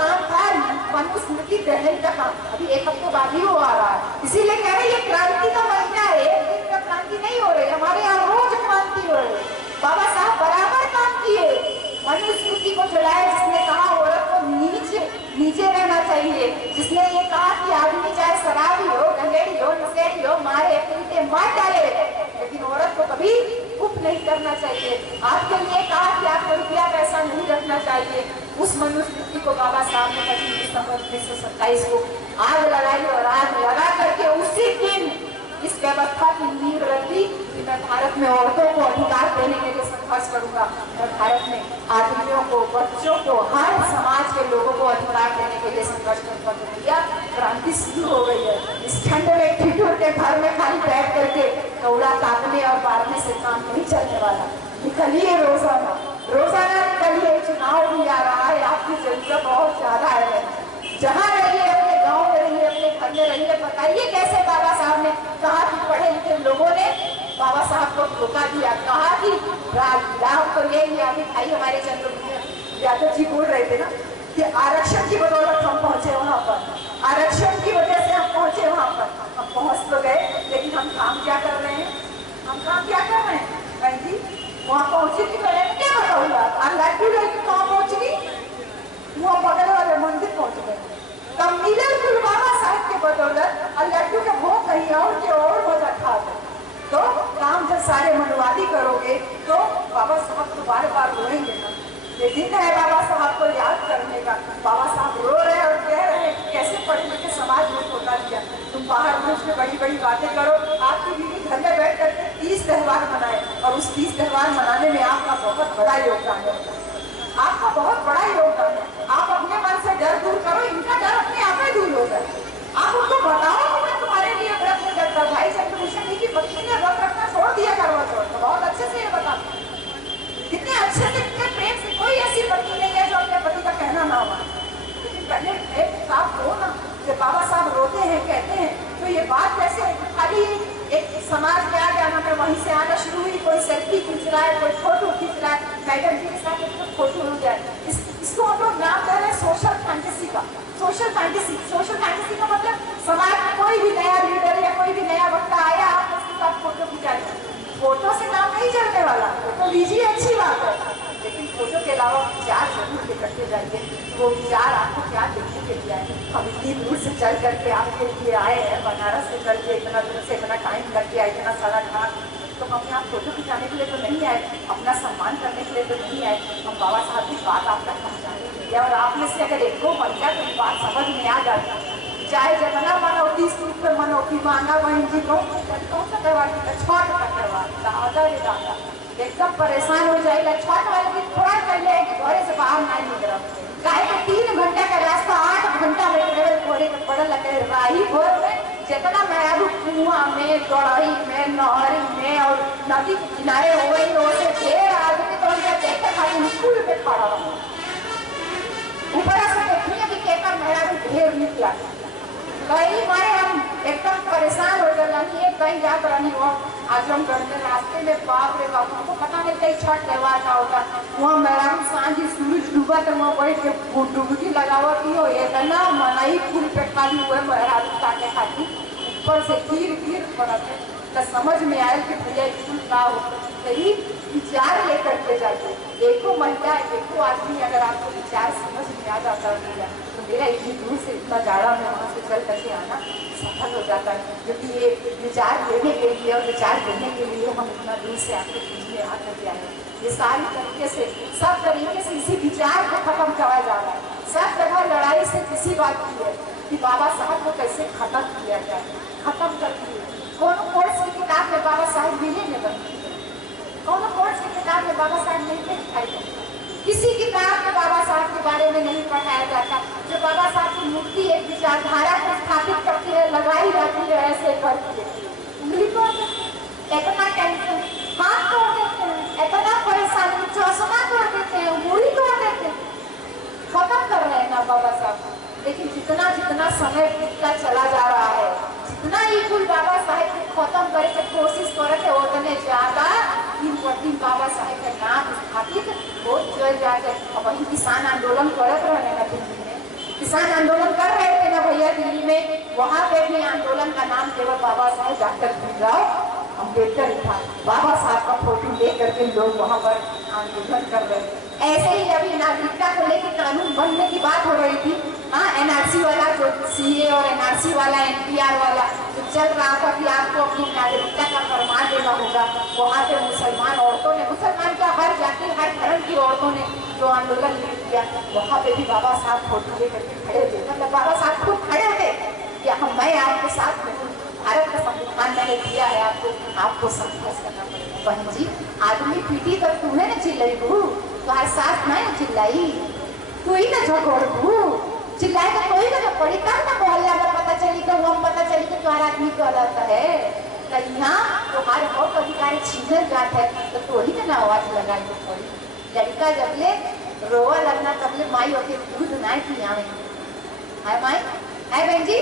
काम था मनुस्मृति दहन का काम। अभी 1 हफ्ते बाद ही वो आ रहा है, इसीलिए कह रहे ये क्रांति का महीना है। एक दिन का क्रांति नहीं हो रही, हमारे यहाँ रोज क्रांति हो रही है। बाबा साहब बराबर काम किए, मनुस्मृति को जलाया जिसने कहा औरत को नीचे रहना चाहिए, जिसने ये कहा कि आदमी चाहे शराबी हो, गंगेड़ी हो, नशेड़ी हो, मारे पीटे मार डाले, लेकिन औरत को कभी नहीं करना चाहिए, आपके लिए कहा कि आपको रुपया पैसा नहीं रखना चाहिए। उस मनुस्मृति को बाबा साहब ने 25 दिसंबर 1927 को आग लगाई और आग लगा करके उसी दिन इस व्यवस्था की नींव रख दी कि मैं भारत में औरतों को अधिकार देने के लिए संघर्ष करूंगा। मैं भारत में आदमियों को, बच्चों को, हर समाज के लोगों को अधिकार देने के लिए संघर्ष करूंगा। तो भैया क्रांति शुरू हो गई है। इस ठंड में ठिठुर के घर में खाली बैठ करके कौड़ा काटने और बांटने से काम नहीं चलने वाला। निकलिए रोजाना, रोजाना निकलिए। चुनाव भी आ रहा है, आपकी जरूरत बहुत ज्यादा है। जहाँ रहिए, अपने गांव में रहिए, अपने घर में रहिए। बताइए कैसे बाबा साहब ने कहा कि पढ़े लिखे लोगों ने बाबा साहब को धोखा दिया, कहा कि राम तो यही अभी भाई हमारे चंद्र यादव जी बोल रहे थे ना कि आरक्षण की बदौलत हम पहुंचे वहां पर, आरक्षण की वजह से हम पहुंचे वहां पर। हम पहुंच तो गए, लेकिन हम काम क्या कर रहे हैं? हम काम क्या कर रहे हैं बहन जी? वहां पहुंचे की पहले क्या बताऊंगा? लड्डू लेके कहाँ पहुंच गई? वहाँ बगल वाले मंदिर पहुंच गए। तब मिले गुरु बाबा साहब के बदौलत और लड्डू के भोग कहीं और के और मजा खा गए। तो काम जब सारे मनवादी करोगे तो बाबा साहब तो बार बार रोएंगे ना। ये दिन है बाबा साहब को याद करने का। बाबा साहब रो रहे और कह रहे हैं कैसे पढ़े लिखे समाज में धोखा दिया। तुम बाहर देश में बड़ी बड़ी बातें करो, आपकी बीवी घर में बैठ करके 30 त्यौहार मनाए और उस 30 त्यौहार मनाने में आपका बहुत बड़ा योगदान है, आपका बहुत बड़ा योगदान है। आप अपने मन से डर दूर करो, इनका डर अपने आप में दूर हो जाए। आप उनको बताओ कि मैं तुम्हारे लिए व्रत नहीं करता। भाई चंद्रभूषण जी की पत्नी ने व्रत रखना छोड़ दिया, करवा चौथ तो बहुत अच्छे से ये बता, कितने अच्छे से, कितने प्रेम से। कोई ऐसी पत्नी नहीं है जो अपने पति का कहना ना हो। लेकिन पहले एक साफ रो ना, जब बाबा साहब रोते हैं, कहते हैं, तो ये बात कैसे खाली एक समाज में आ गया ना, मैं वहीं से आना शुरू हुई। कोई सेल्फी खींच रहा है, कोई फोटो खींच रहा है, मैडम जी के साथ एक फोटो हो जाए। इसको हम लोग नाम दे रहे हैं सोशल फैंटेसी का। सोशल फैंटेसी, सोशल फैंटेसी का मतलब समाज में कोई भी नया लीडर या कोई भी नया वक्ता आया, आप उसके साथ फोटो खिंचा लें। फोटो से काम नहीं चलने वाला। फोटो लीजिए, अच्छी बात है, लेकिन फोटो के अलावा विचार जरूर लेकर के जाइए। वो विचार आपको क्या देखने के लिए आए? हम इतनी दूर से चल करके आपके लिए आए हैं, बनारस से चल के इतना दूर से इतना टाइम लग गया, इतना सारा घाट। तो हम यहाँ फोटो खिंचाने के लिए तो नहीं आए, अपना सम्मान करने के लिए तो नहीं आए। हम बाबा साहब की बात आप तक पहुँचाने के लिए। और आप में से अगर एक दो महिला को बात समझ में आ जाती, चाहे जगना मनौती सूप पे मनौती मांगा बहन जी कौन सा त्यौहार की? छठ का त्यौहार। दादा रे दादा एकदम परेशान हो जाएगा। छठ वाले दिन थोड़ा पहले घरे से बाहर नहीं निकला, काहे के 3 घंटा का रास्ता 8 घंटा में ट्रेवल करे के पड़ल लगे। राही भोर में जितना मैं कुआं में, गढ़ई में, नहरी में और नदी के किनारे हो गई, वैसे ढेर आदमी तो देखते खाली स्कूल पे खड़ा रहा। ऊपर से देखिए कि केकर मेहरारू ढेर निकला। कई बार हम एकदम परेशान हो गए। कहीं जा कर आजमगढ़ में रास्ते में बाप रे बाप, हमको पता नहीं था छठ त्यौहार का होता। वहाँ मैडम सांझ सूरज डूबा तो वहाँ बैठ के डुबकी लगावत हो, इतना मनई फूल पे खाली हुए मेहरारू काटे खाती, ऊपर से गिर पड़त है। तो समझ में आया कि भैया स्कूल का हो सही विचार लेकर के जाते। एको महिला, एको आदमी अगर आपको विचार समझ में आ जाता है तो मेरा इतनी दूर से इतना जाड़ा में वहाँ से चल करके आना सफल हो जाता है। क्योंकि ये विचार लेने के लिए और विचार देने के लिए हम इतना दूर से आपके बीच में आ करके आए। ये सारी तरीके से, सब तरीके से इसी विचार को खत्म करा जा रहा है। सब जगह लड़ाई से किसी बात की है कि बाबा साहब को कैसे खत्म किया जाए, खत्म कर दिए। कौन कोर्स की किताब में बाबा साहब मिले न बनी, कौन कोर्स की किताब में बाबा साहब नहीं दिखाई देते, किसी किताब में बाबा साहब के बारे में नहीं पढ़ाया जाता। जो बाबा साहब की मूर्ति एक विचारधारा को स्थापित करती है, लगाई जाती है, ऐसे करती है। उंगली तोड़ देते हैं, इतना टेंशन, हाथ तोड़ देते हैं, इतना परेशानी, चौसमा तोड़ देते हैं, मूड़ी तोड़ देते हैं, खत्म कर रहे हैं ना बाबा साहब। लेकिन जितना जितना समय बीतता चला जा रहा है, जितना ही कुल बाबा साहेब को खत्म करे के कोशिश करते उतने ज्यादा दिन पर दिन बाबा साहेब का नाम स्थापित हो जाते। अब वही किसान आंदोलन करत रहे ना दिल्ली में, किसान आंदोलन कर रहे थे ना भैया दिल्ली में, वहाँ पे भी आंदोलन का नाम केवल बाबा साहेब डॉक्टर भीमराव अम्बेडकर था। बाबा साहब का फोटो ले करके लोग वहाँ पर आंदोलन कर रहे थे। ऐसे ही अभी नागरिकता को लेकर कानून बनने की बात हो रही थी। हाँ, एनआरसी वाला जो सीए और एनआरसी वाला, एनपीआर वाला जो चल रहा था कि आपको अपनी नागरिकता का प्रमाण देना होगा। वहाँ पे मुसलमान औरतों ने, मुसलमान क्या हर जाति हर धर्म की औरतों ने जो आंदोलन किया, वहाँ पे भी बाबा साहब फोटो लेकर के खड़े थे। मतलब बाबा साहब खुद खड़े थे कि मैं आपके साथ में हूँ, भारत का संविधान मैंने दिया है आपको संघर्ष करना पड़ेगा। बहन जी, आदमी पीटी तो तुम्हें न चिल्लाई बहू, तुम्हारे साथ मैं न चिल्लाई, तू ही न झगड़ बहू, चिल्लाए तो कोई ना पड़ी तब ना मोहल्ला में पता चली तो हम पता चली तो तुम्हारा आदमी गलत है। यहाँ तुम्हारे हक अधिकार छीनल जात है तो तो ही ना आवाज लगाई पड़ी। लड़का जबले रोवा लगना तबले माई होके दूध ना पियावे है माई है बहन जी,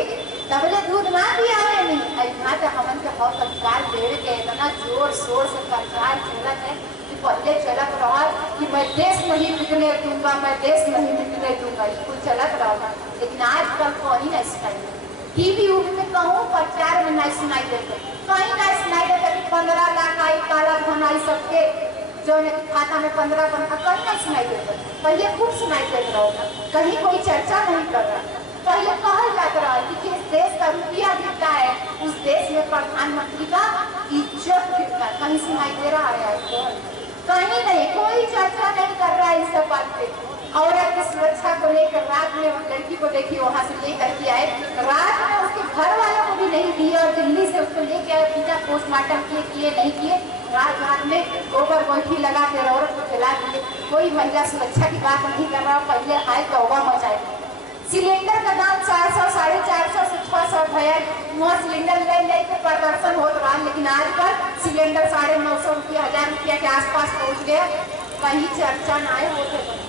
तबले दूध ना पियावे नहीं। यहाँ तो हमन के हक अधिकार देवे के इतना जोर शोर से प्रचार चलत है कि पहले चलत रहा कि मैं देश नहीं बिकने दूंगा, मैं देश नहीं बिकने दूंगा, इसको चलत रहा। लेकिन आजकल कहीं नहीं सुनाई देते, टीवी में कहूँ प्रचार में नहीं सुनाई देते, कहीं नहीं सुनाई देते कि 15 लाख आई काला धन आई सबके जो खाता में 15 कहीं नहीं सुनाई देते। पहले खूब सुनाई देता रहा, कहीं कोई चर्चा नहीं कर रहा। पहले कहा जाता रहा कि जिस देश का रुपया गिरता है उस देश में प्रधानमंत्री का इज्जत गिरता है, कहीं सुनाई दे रहा है आपको? कहीं नहीं, कोई चर्चा नहीं कर रहा है इस सब बात पे। औरत की सुरक्षा को लेकर रात में लड़की को देखिए वहां से लेकर के आए, रात में उसके घर वालों को भी नहीं दिए और दिल्ली से उसको लेके आए, बिना पोस्टमार्टम किए नहीं किए, रात में गोबर गोईठी लगा के औरत को जला दिए। कोई महिला सुरक्षा की बात नहीं कर रहा। पहले आए तौबा मचाए, सिलेंडर का दाम 400 450 से 600 भैया वहाँ सिलेंडर ले के प्रदर्शन हो रहा, लेकिन आजकल सिलेंडर 950 रुपया 1000 रुपया के आसपास पहुँच गया। कहीं चर्चा ना होते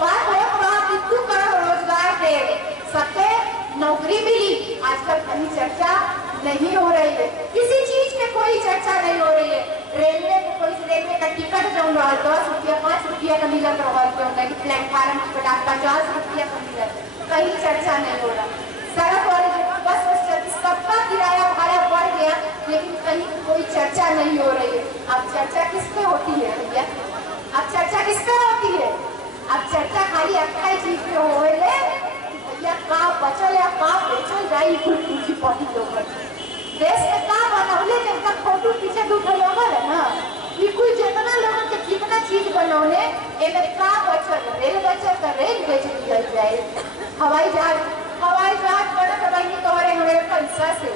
बात हो रहा कि तू करो रोजगार दे सबके नौकरी मिली, आजकल कहीं चर्चा नहीं हो रही है। किसी चीज में कोई चर्चा नहीं हो रही है। रेलवे में कोई रेलवे का टिकट जो रहा 10 रुपया 5 रुपया का मिलत रहा, प्लेटफार्म टिकट 50 रुपया का मिलत, कहीं चर्चा नहीं हो रहा। सड़क वाले बस चलती, सबका किराया भाड़ा बढ़ गया, लेकिन कहीं कोई चर्चा नहीं हो रही है। अब चर्चा किस पे होती है भैया? अब चर्चा किस पे होती है? अब चर्चा खाली अच्छा चीज पे हो भैया, का बचल या का बेचल जाई कुल पूंजीपति लोग देश में का बनौले जिनका फोटो पीछे दुख लोग है ना, ये कुल जितना लोगों के कितना चीज बनौले एमे का बचल, रेल बचल तो रेल बेच दिया जाए, हवाई जहाज बनत बनी तोहरे हमारे पैसा से,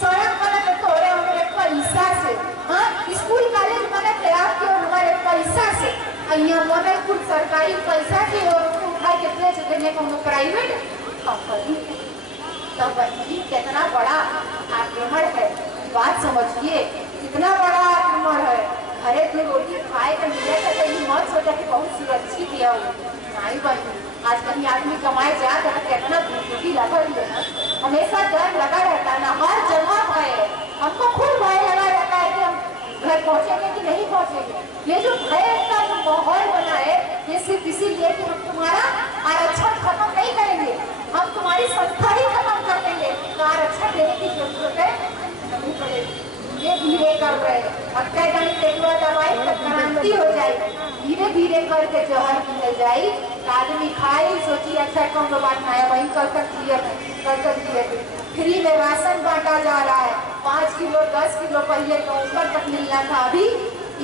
सड़क बनत तोहरे हमारे पैसा से, हाँ स्कूल कॉलेज बनत है आपके और हमारे पैसा से, यहाँ बनत कुछ सरकारी पैसा से और उठा के बेच देने को प्राइवेट कंपनी। तब कितना बड़ा आक्रमण है, बात समझिए कितना बड़ा आक्रमण है। घरे की रोटी खाए का मिले तो मत सोचा कि बहुत सुरक्षित है नहीं बनी। आज कहीं आदमी कमाए जाता है कितना ड्यूटी लगा है ना, हमेशा डर लगा रहता है ना, हर जगह भय है। हमको खुद भय लगा रहता है कि हम घर पहुंचेंगे कि नहीं पहुंचेंगे। ये जो भय का जो माहौल बना है ये सिर्फ इसीलिए कि हम तुम्हारा आरक्षण खत्म नहीं करेंगे, हम तुम्हारी संस्था ही खत्म कर देंगे, तो आरक्षण देने की जरूरत है नहीं पड़ेगी। ये धीरे कर रहे हैं, अब कई दानी तेलुआ दवाई तो क्रांति हो जाएगी, धीरे धीरे करके जहर मिल जाए, आदमी खाए सोची अच्छा कौन बात ना है वही कर दिए। फ्री में राशन बांटा जा रहा है, 5 किलो 10 किलो पहले तो ऊपर तक मिलना था, अभी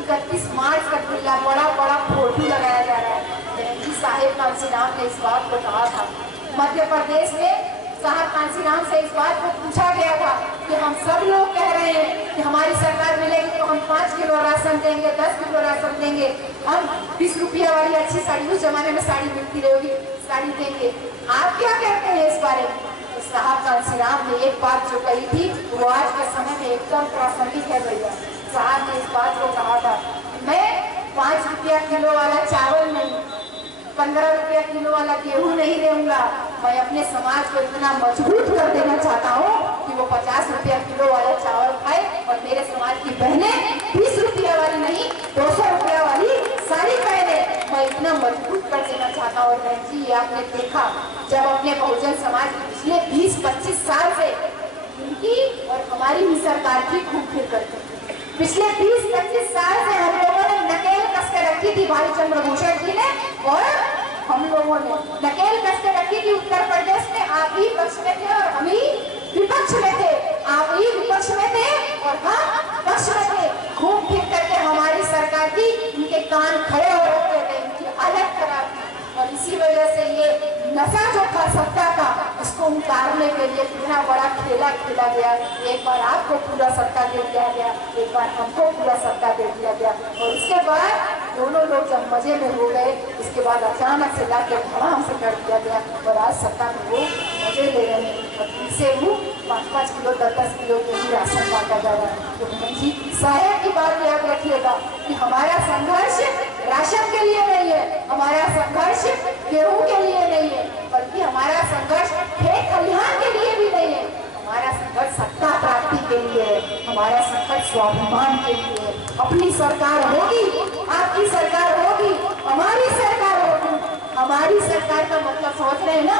31 मार्च तक मिलना, बड़ा बड़ा फोटो लगाया जा रहा है। जयंती साहेब कांसीराम ने इस बात को कहा था, मध्य प्रदेश में साहब कांसीराम से इस बात को पूछा गया था कि हम सब लोग कह रहे हैं कि हमारी सरकार मिलेगी तो हम 5 किलो राशन देंगे, 10 किलो राशन देंगे, हम 20 रुपया वाली अच्छी साड़ी, उस जमाने में साड़ी मिलती रहेगी, साड़ी देंगे, आप क्या कहते हैं इस बारे में? तो साहब कांसीराम ने एक बात जो कही थी वो आज के समय में एकदम प्रासंगिक है भैया। साहब ने इस बात को कहा था, मैं 5 रुपया किलो वाला चावल नहीं, 15 रुपया किलो वाला गेहूं नहीं दूंगा, मैं अपने समाज को इतना मजबूत कर देना चाहता हूँ कि वो 50 रुपया किलो वाला चावल खाए और मेरे समाज की बहनें 20 रुपया वाली नहीं 200 रुपया वाली साड़ी पहने, मैं इतना मजबूत कर देना चाहता हूँ। और बहन जी आपने देखा जब अपने बहुजन समाज पिछले 20-25 साल से इनकी और हमारी भी सरकार की खूब फिर करते, पिछले 20-25 साल से हम लोगों ने नकेल कस के रखी थी, भाई चंद्रभूषण जी ने और हम लोगों ने नकेल कस के रखी थी। उत्तर प्रदेश में आप ही पक्ष में थे और हम ही विपक्ष में थे, आप ही विपक्ष में थे और हम पक्ष में थे। घूम फिर करके हमारी सरकार थी, इनके कान खड़े हो रखे थे, इनकी हालत खराब थी। और इसी वजह से ये नशा जो था सत्ता का, उसको उतारने के लिए कितना बड़ा खेला खेला गया। एक बार आपको पूरा सत्ता दे दिया गया, एक बार हमको पूरा सत्ता दे दिया गया, और उसके बाद दोनों लोग जब मजे में हो गए, इसके बाद अचानक से लाके धड़ाम से कर दिया गया और आज सत्ता में वो मजे ले रहे हैं और इनसे वो 5-5 किलो 10-10 किलो के ही राशन बांटा जा रहा है। तो बहन जी, साया की बात याद रखिएगा कि हमारा संघर्ष राशन के लिए नहीं है, हमारा संघर्ष गेहूं के लिए नहीं है, बल्कि हमारा संघर्ष खेत खलिहान के लिए भी नहीं है। हमारा संघर्ष सत्ता प्राप्ति के लिए है, हमारा संघर्ष स्वाभिमान के लिए है। अपनी सरकार होगी, आपकी सरकार होगी, हमारी सरकार होगी। हमारी सरकार का मतलब सोच रहे हैं ना,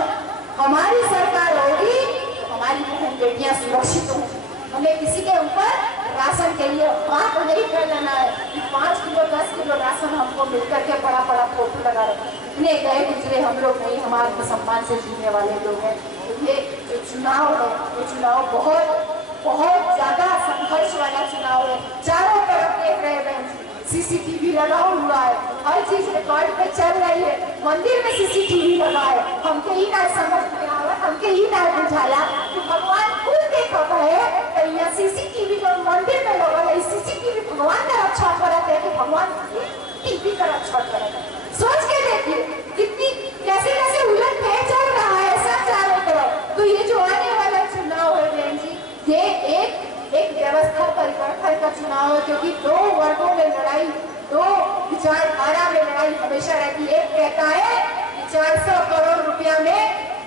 हमारी सरकार होगी तो हमारी बहन बेटियां सुरक्षित होंगी। हमें किसी के ऊपर राशन के लिए बात नहीं कर लेना है कि 5 किलो 10 किलो राशन हमको मिलकर के बड़ा बड़ा फोटो लगा रहे। इतने गए गुजरे हम लोग नहीं, हम आत्मसम्मान से जीने वाले लोग हैं। तो ये जो चुनाव है, ये चुनाव बहुत बहुत ज्यादा संघर्ष वाला चुनाव है। चारों तरफ देख रहे हैं, CCTV लगा हुआ है, हर चीज रिकॉर्ड पे चल रही है। मंदिर में CCTV लगा है, हमके ही ना समझ में आवा, हमके ही ना बुझाया कि भगवान खुद देखा है यहाँ CCTV जो मंदिर में लगा है, CCTV भगवान का रक्षा करते हैं कि भगवान टीवी का रक्षा करते हैं। सोच के देखिए कितनी कैसे कैसे उलट फेर चल रहा है सब चारों तरफ। तो ये जो आने वाला चुनाव है बहन जी, ये एक व्यवस्था परिवर्तन का चुनाव है, क्योंकि 2 वर्गों में लड़ाई, 2 विचारधारा में लड़ाई हमेशा रहती है। एक कहता है कि 400 करोड़ रुपया में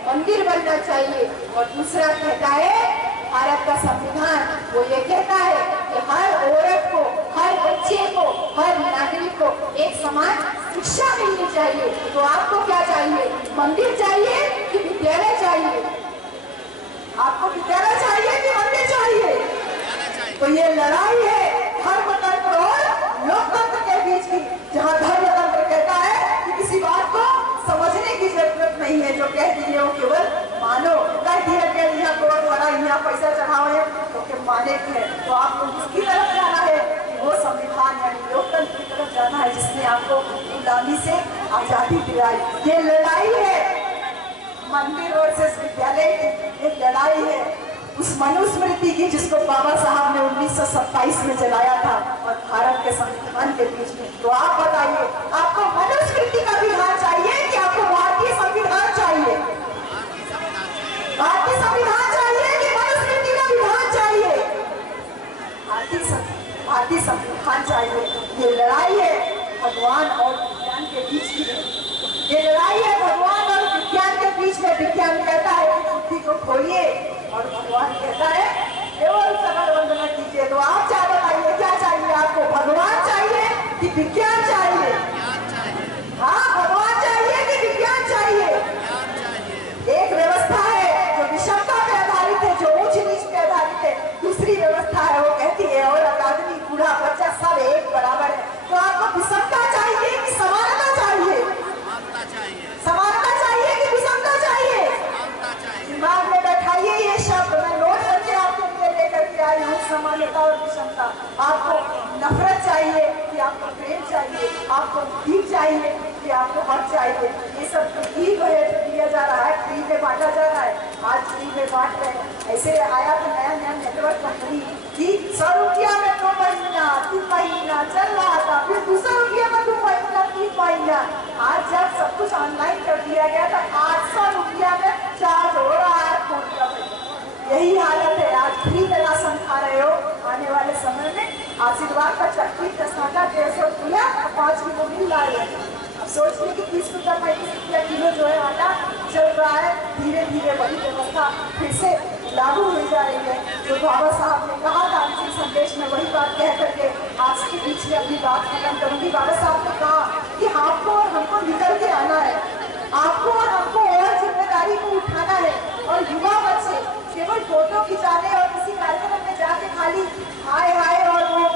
मंदिर बनना चाहिए, और दूसरा कहता है भारत का संविधान वो ये कहता है कि हर औरत को, हर बच्चे को, हर नागरिक को एक समान शिक्षा मिलनी चाहिए। तो आपको क्या चाहिए, मंदिर चाहिए कि विद्यालय चाहिए? आपको विद्यालय चाहिए कि मंदिर चाहिए? तो ये लड़ाई है धर्मतंत्र और लोकतंत्र के बीच की, जहाँ धर्मतंत्र कहता है कि किसी बात को समझने की जरूरत नहीं है, जो कह दिए वो केवल मानो, कह दिया कि यहाँ गोड़ वाला यहाँ पैसा चढ़ाओ है तो के माने की है। तो आपको उसकी तरफ जाना है कि वो संविधान यानी लोकतंत्र की तरफ जाना है, जिसने आपको गुलामी से आजादी दिलाई। ये लड़ाई है मंदिर वर्सेस विद्यालय की, एक लड़ाई है उस मनुस्मृति की जिसको बाबा साहब ने 1927 में जलाया था और भारत के संविधान के बीच में। तो आप बताइए, आपको मनुस्मृति का विधान चाहिए कि आपको भारतीय संविधान चाहिए? भारतीय संविधान चाहिए कि मनुस्मृति का विधान चाहिए? भारतीय संविधान चाहिए। ये लड़ाई है भगवान और विज्ञान के बीच की, ये लड़ाई है भगवान और विज्ञान के बीच में। विज्ञान कहता है कि बुद्धि को खोलिए और भगवान कहता है केवल सकल वंदना कीजिए। तो आप क्या बताइए, क्या चाहिए आपको, भगवान चाहिए कि विज्ञान चाहिए? हाँ, भगवान चाहिए कि विज्ञान चाहिए? एक व्यवस्था है जो विषमता पे आधारित है, जो ऊंच नीच पे आधारित है। दूसरी व्यवस्था है वो कहती है और आदमी बूढ़ा बच्चा सब एक बराबर है। तो आपको विषमता चाहिए कि समानता चाहिए? समानता चाहिए कि विषमता चाहिए? दिमाग में बैठाइए ये शब्द, मैं नोट करके आपके लिए लेकर के आई हूँ। समानता और विषमता। आपको नफरत चाहिए कि आपको प्रेम चाहिए? आपको भीख चाहिए कि आपको हक चाहिए? ये सब तो भीख दिया जा रहा है, फ्री में बांटा जा रहा है। आज फ्री में बांट रहे हैं। ऐसे आया तो नया नया नेटवर्क कंपनी कि 100 रुपया में 2 महीना 3 महीना चल रहा था, फिर 200 रुपया में 2 महीना 3 महीना। आज जब सब कुछ ऑनलाइन कर दिया गया तो 800 रुपया में चार्ज हो रहा है फोन का पैसा। यही हालत है। आज फ्री में राशन खा रहे हो, आने वाले समय में आशीर्वाद का चक्की चसाटा 150 रुपया 5 किलो मिल रहा है। अब सोचिए कि 30 रुपया 35 रुपया किलो जो है आटा चल रहा है। धीरे धीरे वही व्यवस्था फिर से लागू हो जा रही है। जो बाबा साहब ने कहा था अंतिम संदेश में, वही बात कह करके आज के बीच में अपनी बात खत्म करूंगी। बाबा साहब ने कहा कि आपको और हमको निकल के आना है, आपको और हमको और जिम्मेदारी को उठाना है। और युवा बच्चे केवल फोटो खिंचाने और किसी कार्यक्रम में जाके खाली हाय हाय और वो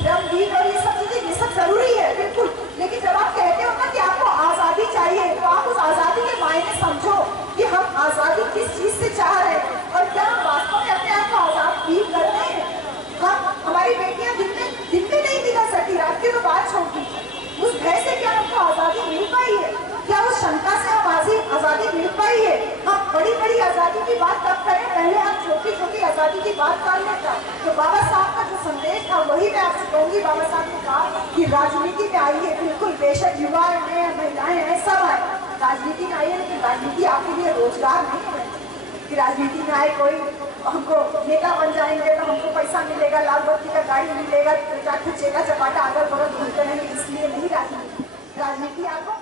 ड्रम बीट और ये सब चीजें, ये सब जरूरी है बिल्कुल, लेकिन जब आप कहते हो ना कि आपको आजादी चाहिए, तो आप उस आजादी के मायने समझो कि हम आजादी किस चीज से चाह रहे हैं और क्या हम वास्तव में अपने आप को आजाद फील आज़ादी की बात कर लेता। तो बाबा साहब का जो संदेश था वही मैं आपसे कहूँगी। बाबा साहब ने कहा कि राजनीति में आइए, बिल्कुल बेशक युवा हैं, महिलाएं हैं, सब आए राजनीति में आइए, लेकिन राजनीति आपके लिए रोजगार नहीं है कि राजनीति में आए कोई हमको नेता बन जाएंगे तो हमको पैसा मिलेगा, लाल बत्ती का गाड़ी मिलेगा, चेका चपाटा अगर बगल घूमते रहेंगे, इसलिए नहीं राजनीति। राजनीति आपको